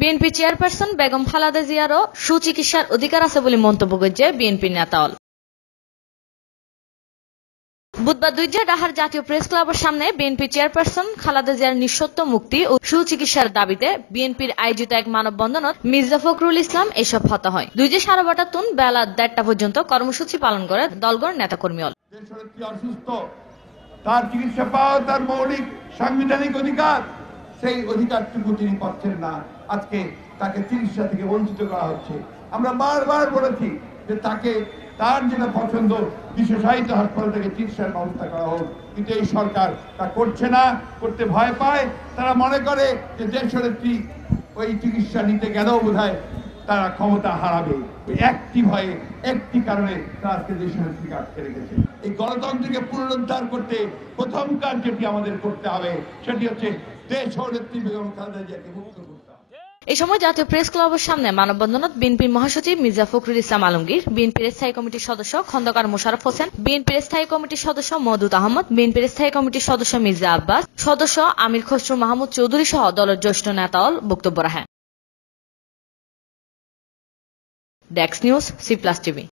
BNP chairperson Begum Khaleda জিয়ারও সুচিকিৎসার অধিকার আছে বলে মন্তব্য করেছে বিএনপির নেতাল বুধবার দুইজা ডাহার জাতীয় প্রেস ক্লাবের সামনে বিএনপি চেয়ারপারসন খালাদা জিয়ার নিঃসত্ব মুক্তি ও সুচিকিৎসার দাবিতে বিএনপির আয়োজিত এক মানববন্ধনত মির্জা ফখরুল ইসলাম এসব হতা হয়। দুইজে সারা বাটা তুন বেলা দেড়টা পর্যন্ত কর্মসূচি পালন করে দলগড় নেতাকর্মীল অসুস্থ, তার চিকিৎসা পাওয়া তার মৌলিক সাংবিধানিক অধিকার। সেই অধিকারটুকু তিনি পাচ্ছেন না। আজকে তাকে চিকিৎসা থেকে বঞ্চিত করা হচ্ছে। আমরা বারবার বলেছি যে তাকে তার যেটা পছন্দ, বিশেষায়িত হাসপাতাল থেকে চিকিৎসার ব্যবস্থা করা হোক। কিন্তু এই সরকার তা করছে না, করতে ভয় পায়। তারা মনে করে যে দেশের একটি ওই চিকিৎসা নিতে গেলেও বোধ তারা ক্ষমতা হারাবে। একটি ভয়ে, একটি কারণে তারা আজকে দেশের থেকে আটকে রেখেছে। এই গণতন্ত্রকে পুনরুদ্ধার করতে প্রথম কাজ যেটি আমাদের করতে হবে, সেটি হচ্ছে দেশ নেত্রী বেগম খালেদা জিয়াকে মুক্ত করতে এই সময় জাতীয় প্রেস ক্লাবের সামনে মানববন্ধনত বিএনপির মহাসচিব মির্জা ফখরুল ইসলাম আলমগীর, বিএনপির স্থায়ী কমিটির সদস্য খন্দকার মোশারফ হোসেন, বিএনপির স্থায়ী কমিটির সদস্য মদুদ আহমদ, বিএনপির স্থায়ী কমিটির সদস্য মির্জা আব্বাস, সদস্য আমির খসরু মাহমুদ চৌধুরী সহ দলের জ্যেষ্ঠ নেতাল বক্তব্য রাখেন। डेक्स न्यूज़ सी प्लस टीवी